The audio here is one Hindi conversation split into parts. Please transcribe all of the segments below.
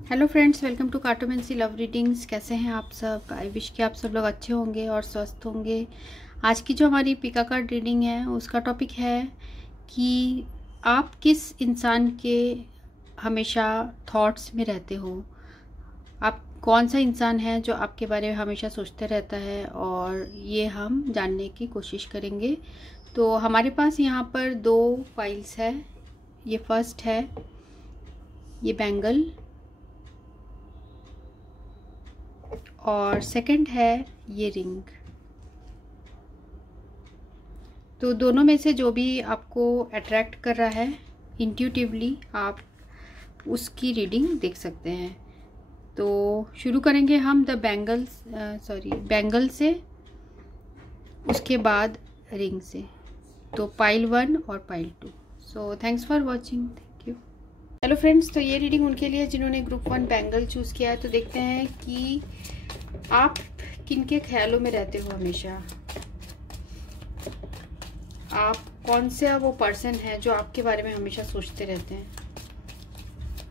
Hello friends, welcome to cartomancy love readings. कैसे हैं आप सब? आई विश कि आप सब लोग अच्छे होंगे और स्वस्थ होंगे। आज की जो हमारी पिका कार्ड रीडिंग है उसका टॉपिक है कि आप किस इंसान के हमेशा थॉट्स में रहते हो। आप कौन सा इंसान है जो आपके बारे में हमेशा सोचते रहता है, और ये हम जानने की कोशिश करेंगे। तो हमारे पास यहाँ पर दो फाइल्स है। ये फर्स्ट है ये बैंगल, और सेकंड है ये रिंग। तो दोनों में से जो भी आपको अट्रैक्ट कर रहा है इंट्यूटिवली आप उसकी रीडिंग देख सकते हैं। तो शुरू करेंगे हम बैंगल से, उसके बाद रिंग से। तो पाइल 1 और pile 2। So thanks for watching. Thank you. Hello friends, तो ये रीडिंग उनके लिए जिन्होंने ग्रुप 1 बैंगल चूज़ किया है। तो देखते हैं कि आप किनके ख्यालों में रहते हो हमेशा। आप कौन सा वो पर्सन है जो आपके बारे में हमेशा सोचते रहते हैं?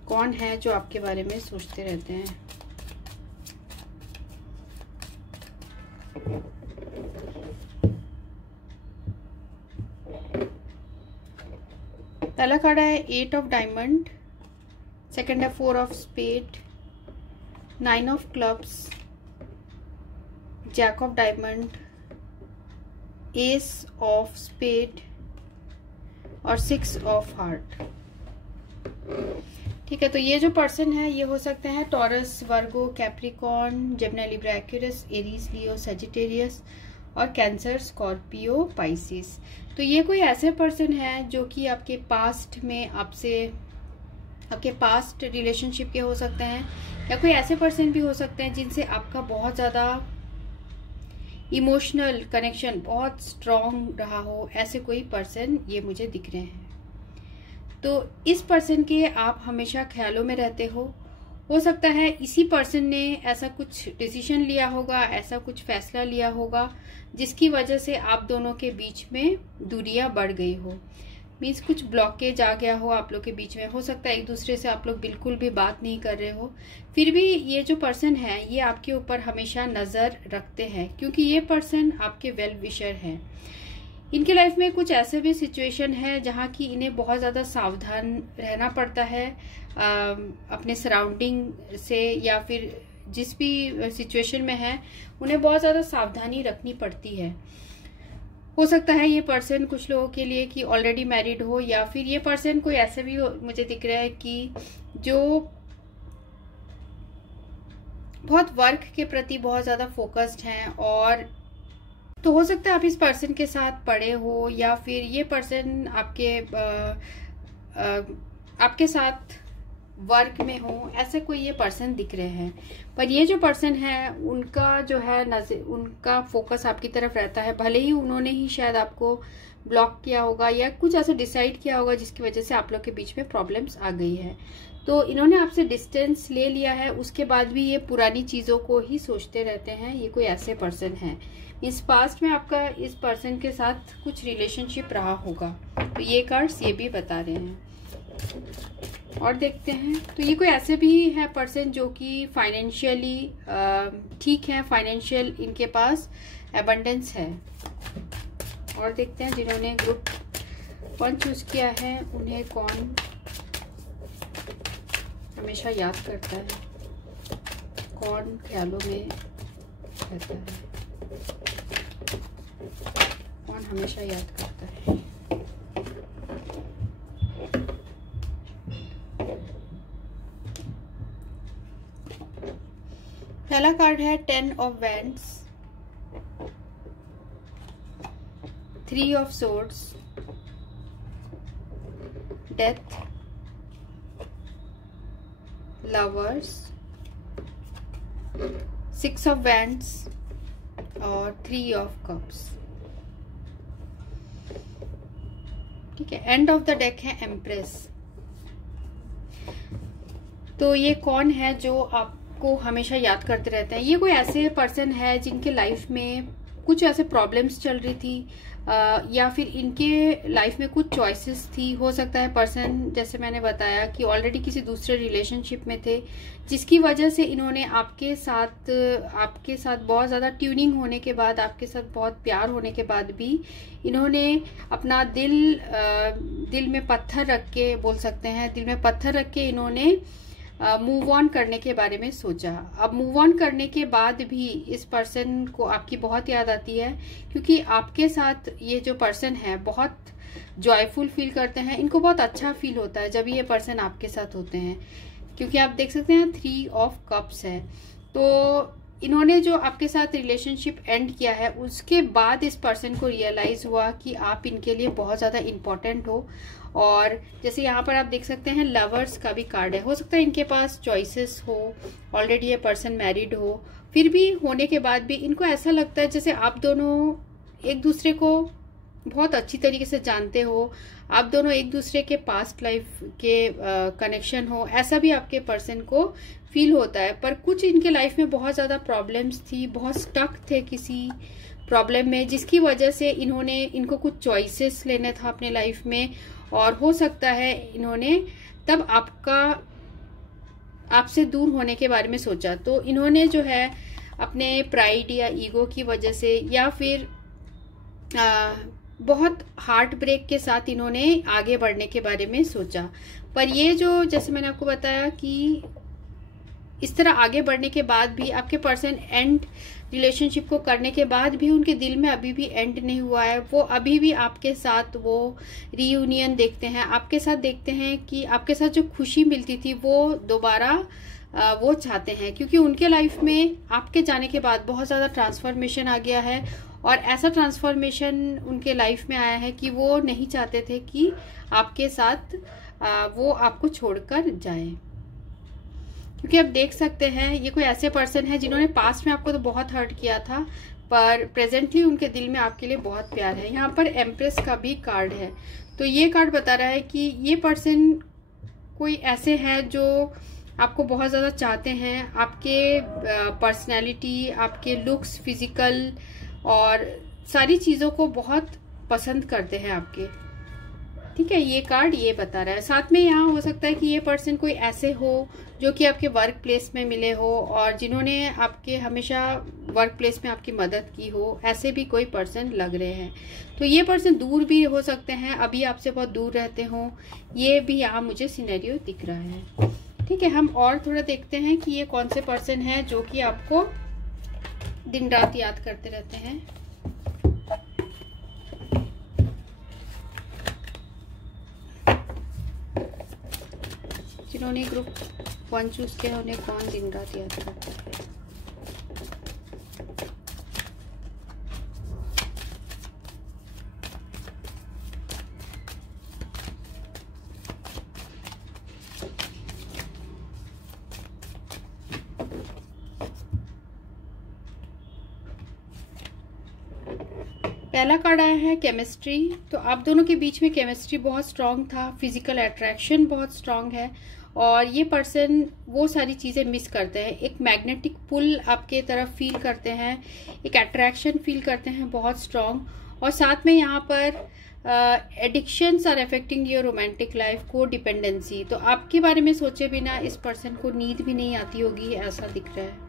कौन है जो आपके बारे में सोचते रहते हैं? पहला कार्ड है 8 ऑफ डायमंड, सेकंड है 4 of spade, 9 of clubs, jack of diamond, ace of spade और 6 ऑफ हार्ट। ठीक है, तो ये जो पर्सन है ये हो सकते हैं Taurus, Virgo, Capricorn, Gemini, Libra, Aquarius, Aries, Leo, Sagittarius और कैंसर, स्कॉर्पियो, पाइसिस। तो ये कोई ऐसे पर्सन है जो कि आपके पास्ट में आपके पास्ट रिलेशनशिप के हो सकते हैं, या कोई ऐसे पर्सन भी हो सकते हैं जिनसे आपका बहुत ज़्यादा इमोशनल कनेक्शन बहुत स्ट्रॉन्ग रहा हो। ऐसे कोई पर्सन ये मुझे दिख रहे हैं। तो इस पर्सन के आप हमेशा ख्यालों में रहते हो सकता है इसी पर्सन ने ऐसा कुछ डिसीजन लिया होगा, ऐसा कुछ फैसला लिया होगा जिसकी वजह से आप दोनों के बीच में दूरियां बढ़ गई हो। मीन्स कुछ ब्लॉकेज आ गया हो आप लोग के बीच में। हो सकता है एक दूसरे से आप लोग बिल्कुल भी बात नहीं कर रहे हो, फिर भी ये जो पर्सन है ये आपके ऊपर हमेशा नज़र रखते हैं, क्योंकि ये पर्सन आपके वेल विशर हैं। इनके लाइफ में कुछ ऐसे भी सिचुएशन है जहाँ की इन्हें बहुत ज़्यादा सावधान रहना पड़ता है अपने सराउंडिंग से, या फिर जिस भी सिचुएशन में है उन्हें बहुत ज़्यादा सावधानी रखनी पड़ती है। हो सकता है ये पर्सन कुछ लोगों के लिए कि ऑलरेडी मैरिड हो, या फिर ये पर्सन कोई ऐसे भी मुझे दिख रहा है कि जो बहुत वर्क के प्रति बहुत ज़्यादा फोकस्ड हैं। और तो हो सकता है आप इस पर्सन के साथ पढ़े हो, या फिर ये पर्सन आपके साथ वर्क में हो। ऐसे कोई ये पर्सन दिख रहे हैं। पर ये जो पर्सन है उनका जो है उनका फोकस आपकी तरफ रहता है, भले ही उन्होंने ही शायद आपको ब्लॉक किया होगा या कुछ ऐसा डिसाइड किया होगा जिसकी वजह से आप लोग के बीच में प्रॉब्लम्स आ गई है। तो इन्होंने आपसे डिस्टेंस ले लिया है, उसके बाद भी ये पुरानी चीज़ों को ही सोचते रहते हैं। ये कोई ऐसे पर्सन है, इस पास्ट में आपका इस पर्सन के साथ कुछ रिलेशनशिप रहा होगा। तो ये कार्ड्स ये भी बता रहे हैं। और देखते हैं, तो ये कोई ऐसे भी है पर्सन जो कि फाइनेंशियली ठीक है, फाइनेंशियल इनके पास एबंडेंस है। और देखते हैं जिन्होंने ग्रुप 1 चूज किया है उन्हें कौन हमेशा याद करता है, कौन ख्यालों में रहता है, कौन हमेशा याद करता है। पहला कार्ड है 10 of wands, 3 of swords, death, lovers, 6 of wands और 3 ऑफ कप्स। ठीक है, एंड ऑफ द डेक है एम्प्रेस। तो ये कौन है जो आपको हमेशा याद करते रहते हैं? ये कोई ऐसे पर्सन है जिनके लाइफ में कुछ ऐसे प्रॉब्लम्स चल रही थी, या फिर इनके लाइफ में कुछ चॉइसेस थी। हो सकता है पर्सन, जैसे मैंने बताया, कि ऑलरेडी किसी दूसरे रिलेशनशिप में थे, जिसकी वजह से इन्होंने आपके साथ बहुत ज़्यादा ट्यूनिंग होने के बाद, आपके साथ बहुत प्यार होने के बाद भी इन्होंने अपना दिल में पत्थर रख के, बोल सकते हैं दिल में पत्थर रख के, इन्होंने मूव ऑन करने के बारे में सोचा। अब मूव ऑन करने के बाद भी इस पर्सन को आपकी बहुत याद आती है, क्योंकि आपके साथ ये जो पर्सन है बहुत जॉयफुल फील करते हैं। इनको बहुत अच्छा फील होता है जब ये पर्सन आपके साथ होते हैं, क्योंकि आप देख सकते हैं 3 ऑफ कप्स है। तो इन्होंने जो आपके साथ रिलेशनशिप एंड किया है, उसके बाद इस पर्सन को रियलाइज हुआ कि आप इनके लिए बहुत ज़्यादा इम्पोर्टेंट हो। और जैसे यहाँ पर आप देख सकते हैं लवर्स का भी कार्ड है। हो सकता है इनके पास चॉइसेस हो, ऑलरेडी ये पर्सन मैरिड हो, फिर भी होने के बाद भी इनको ऐसा लगता है जैसे आप दोनों एक दूसरे को बहुत अच्छी तरीके से जानते हो, आप दोनों एक दूसरे के पास्ट लाइफ के कनेक्शन हो, ऐसा भी आपके पर्सन को फील होता है। पर कुछ इनके लाइफ में बहुत ज़्यादा प्रॉब्लम्स थी, बहुत स्टक थे किसी प्रॉब्लम में, जिसकी वजह से इनको कुछ चॉइसेस लेना था अपने लाइफ में। और हो सकता है इन्होंने तब आपसे दूर होने के बारे में सोचा। तो इन्होंने जो है अपने प्राइड या ईगो की वजह से, या फिर बहुत हार्ट ब्रेक के साथ इन्होंने आगे बढ़ने के बारे में सोचा। पर ये जो, जैसे मैंने आपको बताया कि इस तरह आगे बढ़ने के बाद भी आपके पर्सन एंड रिलेशनशिप को करने के बाद भी उनके दिल में अभी भी एंड नहीं हुआ है। वो अभी भी आपके साथ वो रीयूनियन देखते हैं, आपके साथ देखते हैं कि आपके साथ जो खुशी मिलती थी वो दोबारा वो चाहते हैं, क्योंकि उनके लाइफ में आपके जाने के बाद बहुत ज़्यादा ट्रांसफॉर्मेशन आ गया है। और ऐसा ट्रांसफॉर्मेशन उनके लाइफ में आया है कि वो नहीं चाहते थे कि आपके साथ वो आपको छोड़कर जाए। क्योंकि आप देख सकते हैं ये कोई ऐसे पर्सन है जिन्होंने पास्ट में आपको तो बहुत हर्ट किया था, पर प्रेजेंटली उनके दिल में आपके लिए बहुत प्यार है। यहाँ पर एम्प्रेस का भी कार्ड है। तो ये कार्ड बता रहा है कि ये पर्सन कोई ऐसे है जो आपको बहुत ज़्यादा चाहते हैं, आपके पर्सनैलिटी, आपके लुक्स, फिजिकल और सारी चीज़ों को बहुत पसंद करते हैं आपके। ठीक है, ये कार्ड ये बता रहा है। साथ में यहाँ हो सकता है कि ये पर्सन कोई ऐसे हो जो कि आपके वर्क प्लेस में मिले हो और जिन्होंने आपके हमेशा वर्क प्लेस में आपकी मदद की हो, ऐसे भी कोई पर्सन लग रहे हैं। तो ये पर्सन दूर भी हो सकते हैं, अभी आपसे बहुत दूर रहते हो, ये भी यहाँ मुझे सिनेरियो दिख रहा है। ठीक है, हम और थोड़ा देखते हैं कि ये कौन से पर्सन है जो कि आपको दिन रात याद करते रहते हैं। जिन्होंने ग्रुप 1 चूज किया उन्हें कौन दिन रात याद करता है। पहला कार्ड आया है केमिस्ट्री। तो आप दोनों के बीच में केमिस्ट्री बहुत स्ट्रांग था, फिजिकल अट्रैक्शन बहुत स्ट्रांग है और ये पर्सन वो सारी चीज़ें मिस करते हैं। एक मैग्नेटिक पुल आपके तरफ फील करते हैं, एक अट्रैक्शन फील करते हैं बहुत स्ट्रांग। और साथ में यहाँ पर addictions are affecting your romantic life, codependency. तो आपके बारे में सोचे बिना इस पर्सन को नींद भी नहीं आती होगी, ऐसा दिख रहा है।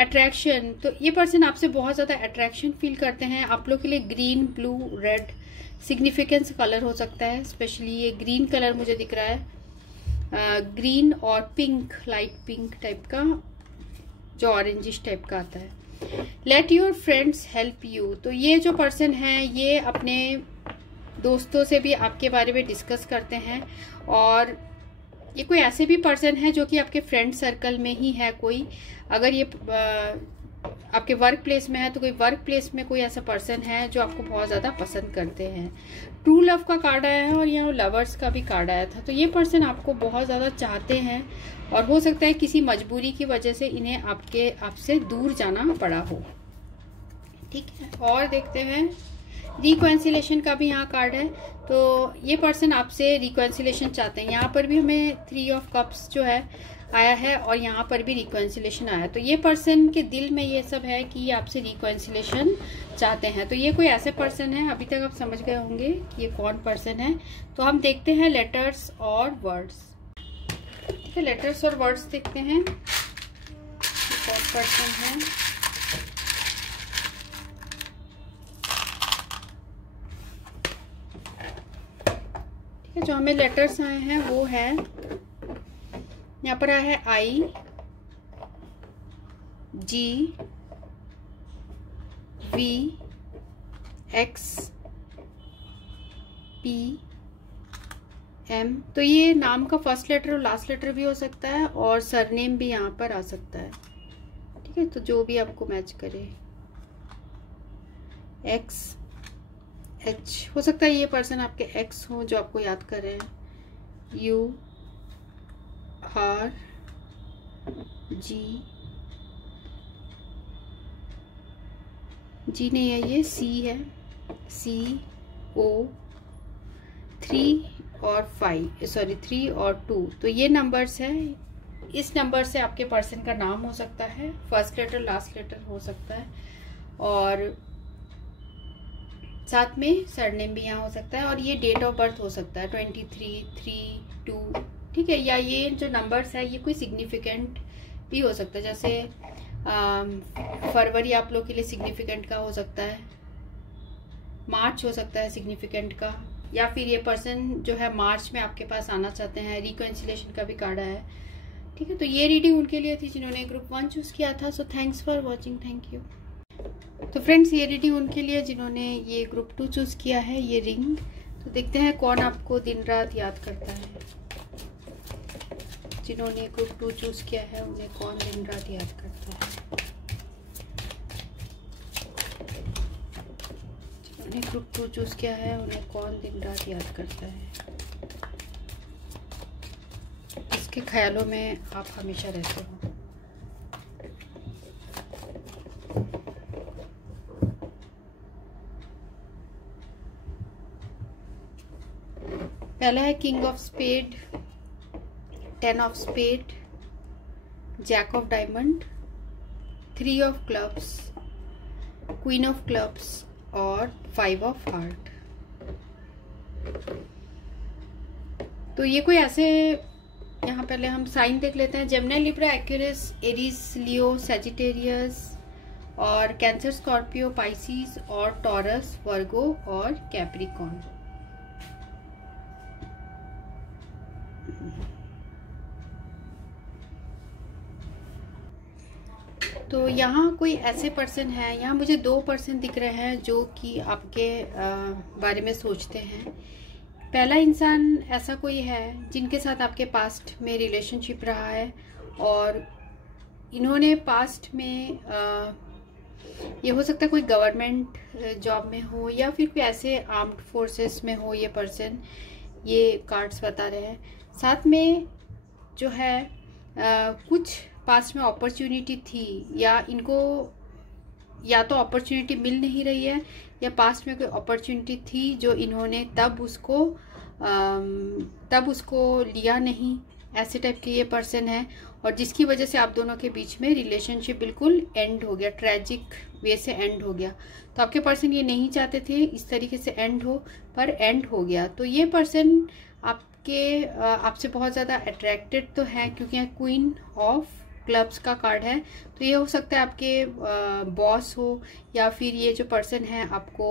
अट्रैक्शन, तो ये पर्सन आपसे बहुत ज़्यादा अट्रैक्शन फील करते हैं। आप लोग के लिए green, blue, red significance colour हो सकता है। स्पेशली ये ग्रीन कलर मुझे दिख रहा है, ग्रीन और पिंक, लाइट पिंक टाइप का, जो ऑरेंजिश टाइप का आता है। Let your friends help you. तो ये जो पर्सन है ये अपने दोस्तों से भी आपके बारे में डिस्कस करते हैं और ये कोई ऐसे भी पर्सन है जो कि आपके फ्रेंड सर्कल में ही है कोई। अगर ये आपके वर्क प्लेस में है तो कोई वर्क प्लेस में कोई ऐसा पर्सन है जो आपको बहुत ज़्यादा पसंद करते हैं। ट्रू लव का कार्ड आया है और यहाँ लवर्स का भी कार्ड आया था। तो ये पर्सन आपको बहुत ज़्यादा चाहते हैं और हो सकता है किसी मजबूरी की वजह से इन्हें आपसे दूर जाना पड़ा हो। ठीक है, और देखते हैं रिकॉन्सिलेशन का भी यहाँ कार्ड है। तो ये पर्सन आपसे रिकॉन्सिलेशन चाहते हैं। यहाँ पर भी हमें 3 ऑफ कप्स जो है आया है और यहाँ पर भी रिकॉन्सिलेशन आया। तो ये पर्सन के दिल में ये सब है कि ये आपसे रिकॉन्सिलेशन चाहते हैं। तो ये कोई ऐसे पर्सन है, अभी तक आप समझ गए होंगे कि ये कौन पर्सन है। तो हम देखते हैं लेटर्स और वर्ड्स। ठीक है, लेटर्स और वर्ड्स देखते हैं कौन पर्सन है। ठीक है, जो हमें लेटर्स आए हैं वो है, यहाँ पर आया है आई, जी, वी, एक्स, पी, एम। तो ये नाम का फर्स्ट लेटर और लास्ट लेटर भी हो सकता है और सरनेम भी यहाँ पर आ सकता है। ठीक है, तो जो भी आपको मैच करे। एक्स, एच, हो सकता है ये पर्सन आपके एक्स हो जो आपको याद कर रहे हैं। यू, आर, जी, जी नहीं है, ये सी है, सी, ओ, 3 और 5, सॉरी 3 और 2। तो ये नंबर्स है। इस नंबर से आपके पर्सन का नाम हो सकता है, फर्स्ट लेटर लास्ट लेटर हो सकता है और साथ में सरनेम भी यहाँ हो सकता है और ये डेट ऑफ बर्थ हो सकता है 23, 3, 2। ठीक है, या ये जो नंबर्स है ये कोई सिग्निफिकेंट भी हो सकता है, जैसे फरवरी आप लोग के लिए सिग्निफिकेंट का हो सकता है, मार्च हो सकता है सिग्निफिकेंट का, या फिर ये पर्सन जो है मार्च में आपके पास आना चाहते हैं। रिकॉन्सिलेशन का भी कार्ड है। ठीक है, तो ये रीडिंग उनके लिए थी जिन्होंने ग्रुप 1 चूज किया था। So thanks for watching, thank you. तो फ्रेंड्स, ये रीडिंग उनके लिए जिन्होंने ये ग्रुप 2 चूज किया है, ये रिंग। तो देखते हैं कौन आपको दिन रात याद करता है। जिन्होंने ग्रुप 2 चूज किया है उन्हें कौन दिन रात याद करता है। जिन्होंने ग्रुप 2 चूज किया है उन्हें कौन दिन रात याद करता है। इसके ख्यालों में आप हमेशा रहते हो। पहला है king of spade, 10 of spade, jack of diamond, 3 of clubs, queen of clubs और 5 ऑफ हार्ट। तो ये कोई ऐसे, यहाँ पहले हम साइन देख लेते हैं। जेमिनी, लिब्रा, एक्वेरियस, एरीज, लियो, सैजिटेरियस और कैंसर, स्कॉर्पियो, पाइसिस और टॉरस, वर्गो और कैप्रिकॉर्न। तो यहाँ कोई ऐसे पर्सन है, यहाँ मुझे 2 पर्सन दिख रहे हैं जो कि आपके बारे में सोचते हैं। पहला इंसान ऐसा कोई है जिनके साथ आपके पास्ट में रिलेशनशिप रहा है और इन्होंने पास्ट में ये हो सकता है कोई गवर्नमेंट जॉब में हो या फिर कोई ऐसे आर्म्ड फोर्सेस में हो ये पर्सन, ये कार्ड्स बता रहे हैं। साथ में जो है कुछ पास्ट में अपॉर्चुनिटी थी या इनको या तो अपॉर्चुनिटी मिल नहीं रही है या पास्ट में कोई अपॉर्चुनिटी थी जो इन्होंने तब उसको लिया नहीं, ऐसे टाइप के ये पर्सन है और जिसकी वजह से आप दोनों के बीच में रिलेशनशिप बिल्कुल एंड हो गया, ट्रेजिक वे से एंड हो गया। तो आपके पर्सन ये नहीं चाहते थे इस तरीके से एंड हो, पर एंड हो गया। तो ये पर्सन आपसे बहुत ज़्यादा अट्रैक्टेड तो है क्योंकि यहाँ क्वीन ऑफ क्लब्स का कार्ड है। तो ये हो सकता है आपके बॉस हो या फिर ये जो पर्सन है आपको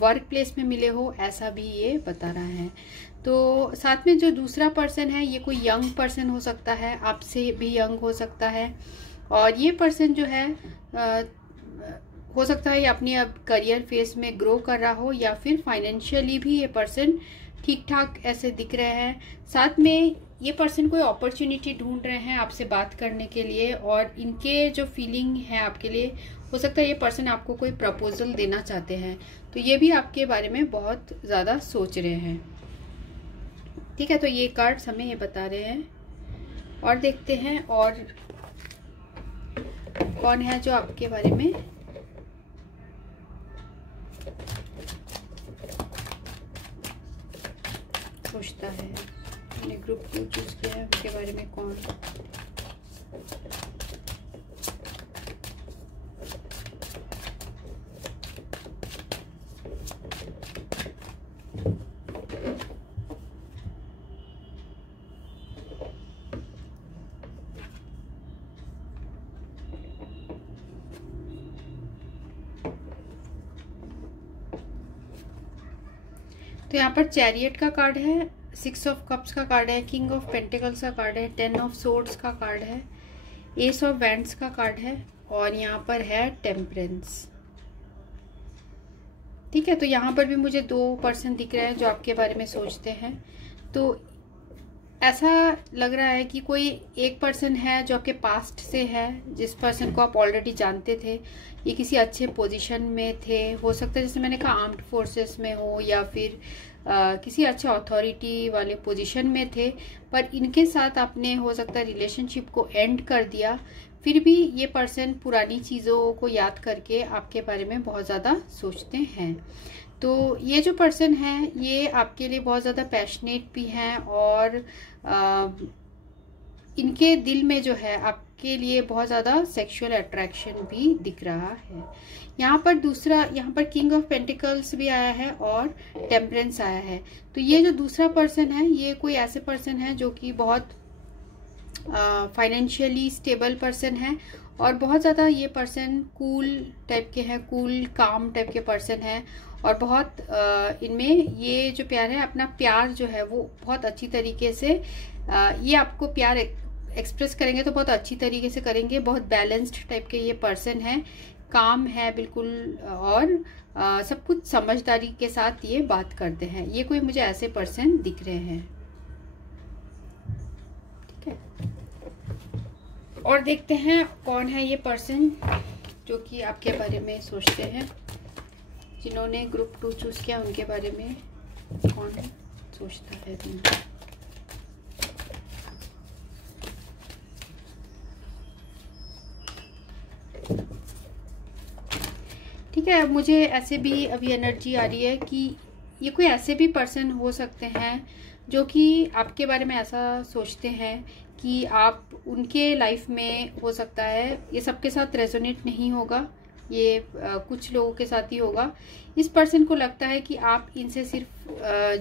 वर्क प्लेस में मिले हो, ऐसा भी ये बता रहा है। तो साथ में जो दूसरा पर्सन है ये कोई यंग पर्सन हो सकता है, आपसे भी यंग हो सकता है और ये पर्सन जो है हो सकता है ये अपनी अब करियर फेज में ग्रो कर रहा हो या फिर फाइनेंशियली भी ये पर्सन ठीक ठाक ऐसे दिख रहे हैं। साथ में ये पर्सन कोई अपॉर्चुनिटी ढूंढ रहे हैं आपसे बात करने के लिए और इनके जो फीलिंग है आपके लिए, हो सकता है ये पर्सन आपको कोई प्रपोजल देना चाहते हैं। तो ये भी आपके बारे में बहुत ज़्यादा सोच रहे हैं। ठीक है, तो ये कार्ड्स हमें ये बता रहे हैं और देखते हैं और कौन है जो आपके बारे में सोचता है। मैंने ग्रुप 2 चूज किया है, उनके बारे में कौन। तो यहाँ पर चैरियट का कार्ड है, 6 ऑफ कप्स का कार्ड है, किंग ऑफ पेंटिकल्स का कार्ड है, 10 ऑफ सोर्ड्स का कार्ड है, एस ऑफ वैंड्स का कार्ड है, और यहाँ पर है टेम्परेंस। ठीक है, तो यहाँ पर भी मुझे 2 पर्सन दिख रहे हैं जो आपके बारे में सोचते हैं। तो ऐसा लग रहा है कि कोई एक पर्सन है जो आपके पास्ट से है, जिस पर्सन को आप ऑलरेडी जानते थे, ये किसी अच्छे पोजीशन में थे, हो सकता है जैसे मैंने कहा आर्म्ड फोर्सेस में हो, या फिर किसी अच्छे अथॉरिटी वाले पोजीशन में थे, पर इनके साथ आपने हो सकता है रिलेशनशिप को एंड कर दिया। फिर भी ये पर्सन पुरानी चीज़ों को याद करके आपके बारे में बहुत ज़्यादा सोचते हैं। तो ये जो पर्सन है ये आपके लिए बहुत ज़्यादा पैशनेट भी हैं, और इनके दिल में जो है आपके लिए बहुत ज़्यादा सेक्सुअल अट्रैक्शन भी दिख रहा है। यहाँ पर किंग ऑफ पेंटिकल्स भी आया है और टेम्परेंस आया है। तो ये जो दूसरा पर्सन है ये कोई ऐसे पर्सन है जो कि बहुत फाइनेंशियली स्टेबल पर्सन है, और बहुत ज़्यादा ये पर्सन कूल टाइप के हैं, कूल काम टाइप के पर्सन है, और बहुत इनमें ये जो प्यार है, अपना प्यार जो है वो बहुत अच्छी तरीके से ये आपको प्यार एक्सप्रेस करेंगे तो बहुत अच्छी तरीके से करेंगे। बहुत बैलेंस्ड टाइप के ये पर्सन है, काम है बिल्कुल, और सब कुछ समझदारी के साथ ये बात करते हैं। ये कोई मुझे ऐसे पर्सन दिख रहे हैं। ठीक है, और देखते हैं कौन है ये पर्सन जो कि आपके बारे में सोचते हैं। जिन्होंने ग्रुप 2 चूज किया उनके बारे में कौन सोचता है। ठीक है, अब मुझे ऐसे भी अभी एनर्जी आ रही है कि ये कोई ऐसे भी पर्सन हो सकते हैं जो कि आपके बारे में ऐसा सोचते हैं कि आप उनके लाइफ में, हो सकता है ये सबके साथ रेजोनेट नहीं होगा, ये कुछ लोगों के साथ ही होगा। इस पर्सन को लगता है कि आप इनसे सिर्फ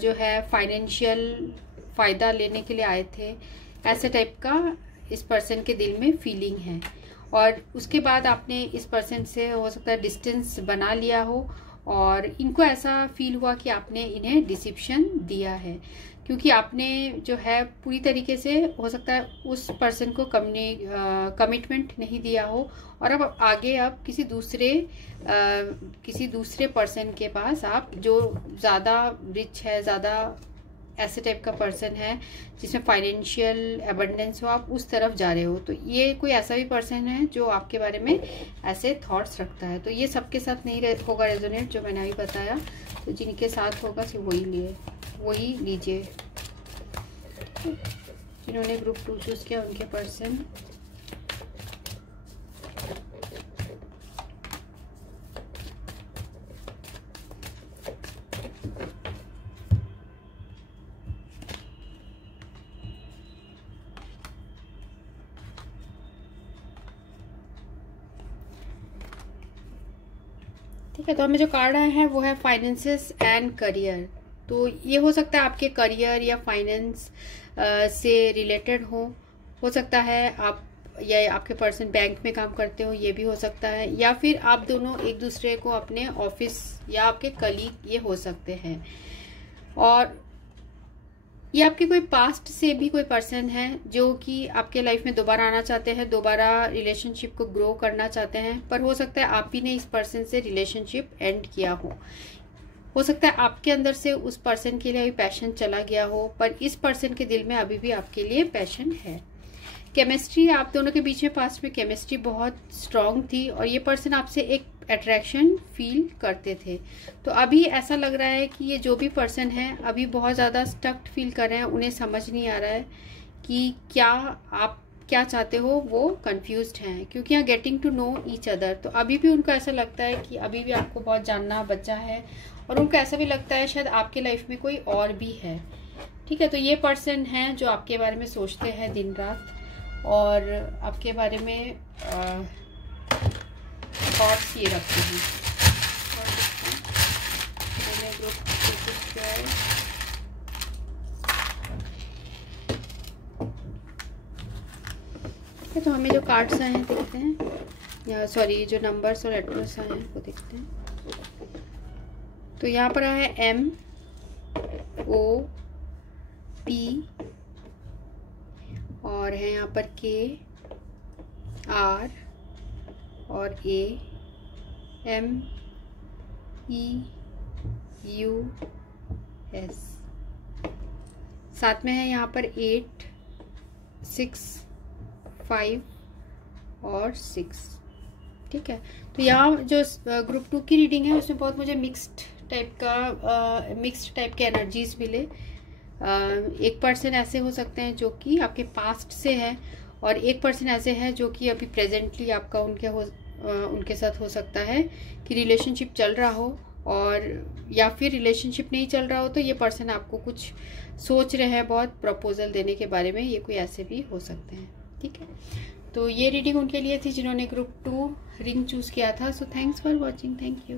जो है फाइनेंशियल फ़ायदा लेने के लिए आए थे, ऐसे टाइप का इस पर्सन के दिल में फीलिंग है। और उसके बाद आपने इस पर्सन से हो सकता है डिस्टेंस बना लिया हो, और इनको ऐसा फील हुआ कि आपने इन्हें डिसिप्शन दिया है, क्योंकि आपने जो है पूरी तरीके से हो सकता है उस पर्सन को कमिटमेंट नहीं दिया हो, और अब आगे आप किसी दूसरे पर्सन के पास, आप जो ज़्यादा रिच है, ज़्यादा ऐसे टाइप का पर्सन है जिसमें फाइनेंशियल एबंडेंस हो, आप उस तरफ जा रहे हो। तो ये कोई ऐसा भी पर्सन है जो आपके बारे में ऐसे थॉट्स रखता है। तो ये सबके साथ नहीं होगा रेजोनेट, जो मैंने अभी बताया। तो जिनके साथ होगा सिर्फ वही लीजिए। जिन्होंने ग्रुप 2 चूज किया उनके पर्सन। ठीक है, तो हमें जो कार्ड आए हैं वो है फाइनेंसेस एंड करियर। तो ये हो सकता है आपके करियर या फाइनेंस से रिलेटेड हो सकता है आप या आपके पर्सन बैंक में काम करते हो, ये भी हो सकता है, या फिर आप दोनों एक दूसरे को अपने ऑफिस या आपके कलीग ये हो सकते हैं। और ये आपके कोई पास्ट से भी कोई पर्सन है जो कि आपके लाइफ में दोबारा आना चाहते हैं, दोबारा रिलेशनशिप को ग्रो करना चाहते हैं, पर हो सकता है आप ही ने इस पर्सन से रिलेशनशिप एंड किया हो सकता है आपके अंदर से उस पर्सन के लिए अभी पैशन चला गया हो, पर इस पर्सन के दिल में अभी भी आपके लिए पैशन है। केमिस्ट्री आप दोनों के बीच में पास्ट में केमिस्ट्री बहुत स्ट्रांग थी, और ये पर्सन आपसे एक अट्रैक्शन फील करते थे। तो अभी ऐसा लग रहा है कि ये जो भी पर्सन है अभी बहुत ज़्यादा स्टक्ड फील कर रहे हैं, उन्हें समझ नहीं आ रहा है कि आप क्या चाहते हो, वो कंफ्यूज्ड हैं, क्योंकि यहाँ getting to know each other. तो अभी भी उनको ऐसा लगता है कि अभी भी आपको बहुत जानना बचा है, और उनको ऐसा भी लगता है शायद आपके लाइफ में कोई और भी है। ठीक है, तो ये पर्सन हैं जो आपके बारे में सोचते हैं दिन रात और आपके बारे में थॉट्स ये रखते हैं। तो हमें जो कार्ड्स आए हैं देखते हैं, सॉरी जो नंबर्स और लेटर्स आए हैं वो देखते हैं। तो यहाँ पर आया है MOP और है यहाँ पर KR और AMEUS, साथ में है यहाँ पर 8, 6, 5 और 6। ठीक है, तो यहाँ जो ग्रुप 2 की रीडिंग है उसमें बहुत मुझे मिक्स्ड टाइप के एनर्जीज मिले। एक पर्सन ऐसे हो सकते हैं जो कि आपके पास्ट से है और एक पर्सन ऐसे है जो कि अभी प्रेजेंटली आपका उनके साथ हो सकता है कि रिलेशनशिप चल रहा हो, और या फिर रिलेशनशिप नहीं चल रहा हो तो ये पर्सन आपको कुछ सोच रहे हैं बहुत प्रपोजल देने के बारे में, ये कोई ऐसे भी हो सकते हैं। ठीक है, तो ये रीडिंग उनके लिए थी जिन्होंने ग्रुप 2 रिंग चूज किया था। So thanks for watching, thank you.